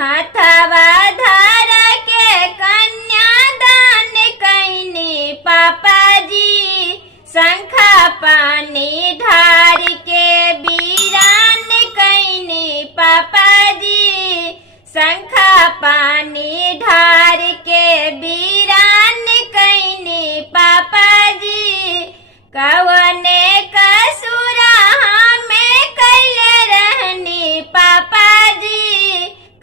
हाथवा धर के कन्यादान कैनी पापाजी, शंखा पानी ढार के वीरान कैनी पापाजी, शंखा पानी ढार के वीरान कैनी पापाजी। कवने कसुरा हमें कैले रहनी पापाजी,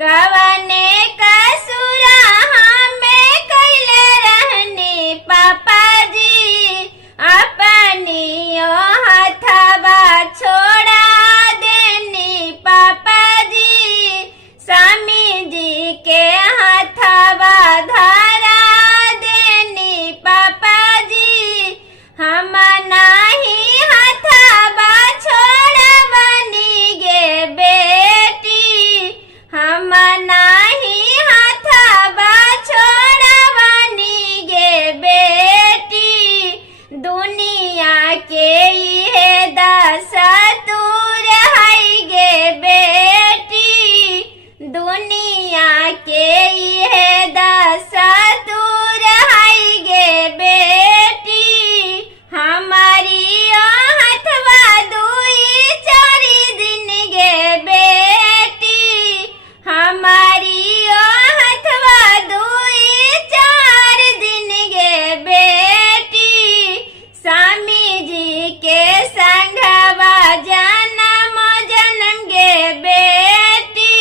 कवने कसुरा हमें कैले रहनी पापाजी। अपनी हथवा छोड़ा देनी पापाजी, स्वामी जी के हथवा धरा देनी पापाजी। हम नाही हथवा छोड़बनी गे बेटी, हम नाही हथवा छोड़बनी गे बेटी। दुनिया के ये दस्तूर है गे बेटी, दुनिया के ये दस्तूर है गे बेटी। हमारी हथवा दुई चारी दिन गे बेटी, हमारी हथवा दुई चार दिन गे बेटी। स्वामी जी के संघवा जन्म जन्म गे बेटी,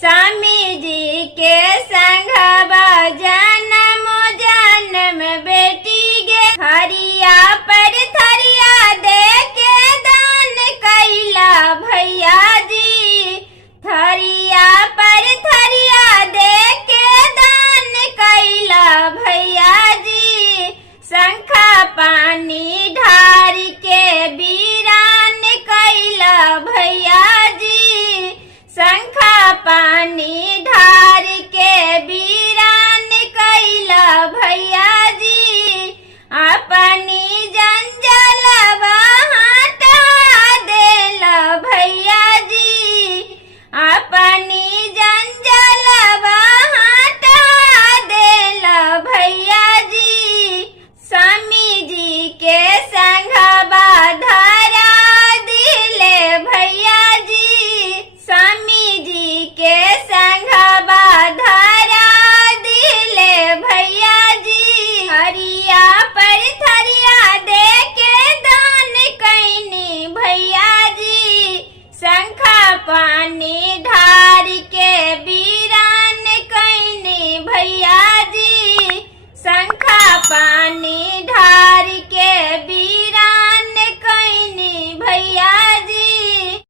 स्वामी जी के संघवा जन्म जन्म बेटी गे। थरिया पर थरिया दे के दान कैला भैया जी, थरिया पर थरिया दे के दान कैला भैया जी। शंखा पानी ढार के वीरान कैला भैया जी, शंखा पानी ढार